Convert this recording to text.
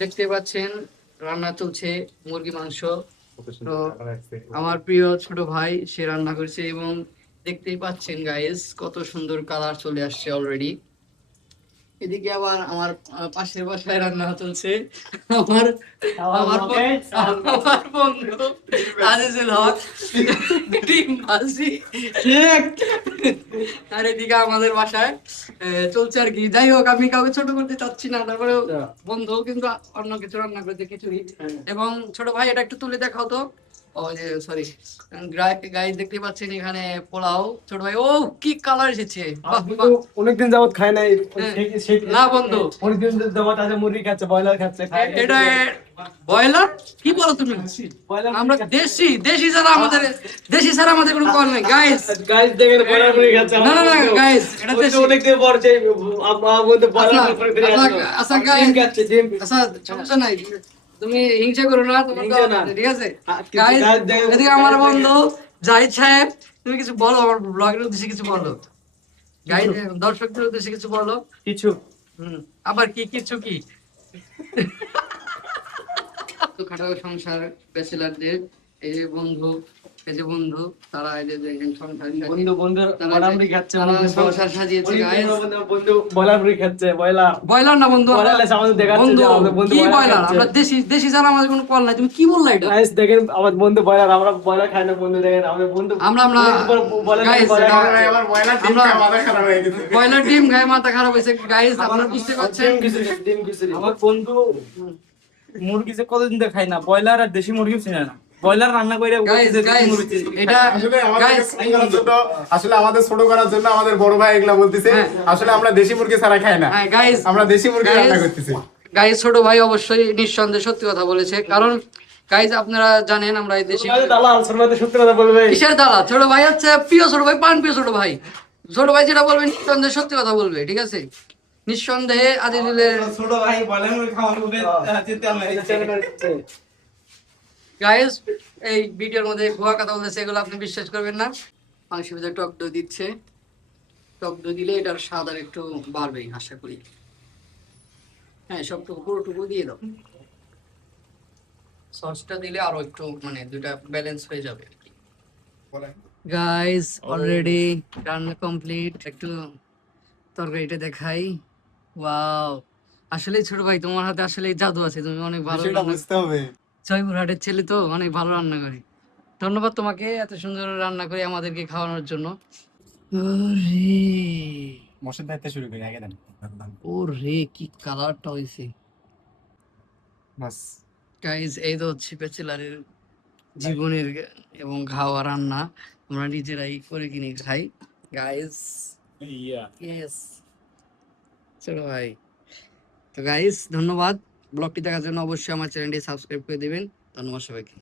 দেখতে পাচ্ছেন রান্না চলছে মুরগি মাংস। তো আমার প্রিয় ছোট ভাই সে রান্না করেছে এবং দেখতেই পাচ্ছেন গাইস কত সুন্দর কালার চলে আসছে অলরেডি। এদিকে আবার আমার পাশের বাসায় রান্না চলছে। আমার আমার আমার বন্ধু আজিজুল হক ডিম ভাজি। আর এদিকে আমাদের বাসায় চলছে আর কি। যাই হোক, আমি কাউকে ছোট করতে চাচ্ছি না, তারপরে বন্ধু কিন্তু অন্য কিছু রান্না করতে কিছুই। এবং ছোট ভাই এটা একটু তুলে দেখাও তো। ও যে সরি, গাইস দেখতে পাচ্ছেন এখানে পোলাও। ছোট ভাই ও কি কালার এসেছে, বাহ বাহ। অনেকদিন যাবত খাই নাই। না বন্ধু, অনেকদিন যাবত আছে মুরগি খাচ্ছে, ব্রয়লার খাচ্ছে। এটা ব্রয়লার কি বলো তুমি? আমরা দেশি দেশি ছাড়া আমাদের কোনো কল নেই গাইস। গাইস দেখেন ব্রয়লার মুরগি খাচ্ছে। না না না গাইস, এটা দেশি। অনেকদিন পর যে আমাদের ব্রয়লার করে ফিরে আসলো। আচ্ছা গাইস খাচ্ছে ডিম। আচ্ছা, সমস্যা নাই, তুমি হিংসা করো না, তোমার ঠিক আছে গাইস। এদিকে আমার বন্ধু জাহিদ সাহেব, তুমি কিছু বলো আমার ব্লগের উদ্দেশ্যে, কিছু বলো গাইস, দর্শকদের উদ্দেশ্যে কিছু বলো। কিছু আবার কি কিছু কি খাটো সংসার ব্যাচেলারদের এই যে বন্ধু, তারা এই যে দেখেন সংসার বন্ধু মারামরি খাচ্ছে, সংসার সাজিয়েছে গাইস। বন্ধু ব্রয়লার মুরগি খাচ্ছে। ব্রয়লার না বন্ধু, আমাদের দেখাচ্ছে বন্ধু যে আমাদের বন্ধু কি ব্রয়লার ব্রয়লার? খাচ্ছে। আমরা দেশি ছাড়া আমাদের কোনো কল নাই। তুমি কি বললা এটা? গাইস দেখেন আমার বন্ধু ব্রয়লার, আমরা ব্রয়লার খাই না। বন্ধু দেখেন আমাদের বন্ধু আমরা গাইস ব্রয়লার ডিম খাই মাথা খারাপ হয়েছে গাইস, আপনারা বুঝতে পারছেন। আমার বন্ধু মুরগি যে কতদিন ধরে খাই না, ব্রয়লার আর দেশি মুরগি চিনে না। ব্রয়লার রান্না করে এটা গাইস আসলে আমাদের ছোট করার জন্য আমাদের বড় ভাই এগুলা বলতেছে। আসলে আমরা দেশি মুরগি ছাড়া খাই না গাইস, আমরা দেশি মুরগি রান্না করতেছি। গাইস ছোট ভাই অবশ্যই নিঃসন্দেহে সত্যি কথা বলেছে, কারণ গাইস আপনারা জানেন আমরা এই দেশি দালাল সত্যি কথা বলবে। কিসের দালা? ছোট ভাই হচ্ছে প্রিয় ছোট ভাই, পান প্রিয় ছোট ভাই। ছোট ভাই যেটা বলবে নিঃসন্দেহে সত্যি কথা বলবে, ঠিক আছে? নিঃসন্দেহে আজিজুলের ছোট ভাই বলেন খাওয়ার উপরে গাইস এই ভিডিওর মধ্যে ভুয়া কথা বলতেছে, এগুলো আপনি বিশ্বাস করবেন না। মাংসের ভিতরে টক দই দিচ্ছে, টক দই দিলে এটার স্বাদ আর একটু বাড়বে আশা করি। হ্যাঁ, সবটুকু পুরোটুকু দিয়ে দাও। সসটা দিলে আরো একটু মানে দুটা ব্যালেন্স হয়ে যাবে আর কি। গাইস অলরেডি রান্না কমপ্লিট। একটু তরকারিটা দেখাই। ওয়াও, আসলে ছোট ভাই তোমার হাতে আসলে জাদু আছে, তুমি অনেক ভালো বুঝতে হবে। জয়পুরহাটের ছেলে তো, অনেক ভালো রান্না করি। ধন্যবাদ তোমাকে এত সুন্দর রান্না করে আমাদেরকে খাওয়ানোর জন্য। মশলা দিতে শুরু করি আগে দেন। ওরে কি কালারটা হইছে বাস গাইস। এই তো হচ্ছে ব্যাচেলারের জীবনের এবং খাওয়া রান্না আমরা নিজেরাই করে কিনে খাই গাইস। ইয়েস চলো ভাই। তো গাইস ধন্যবাদ ব্লগটি দেখার জন্য। অবশ্যই আমার চ্যানেলটি সাবস্ক্রাইব করে দিবেন। ধন্যবাদ সবাইকে।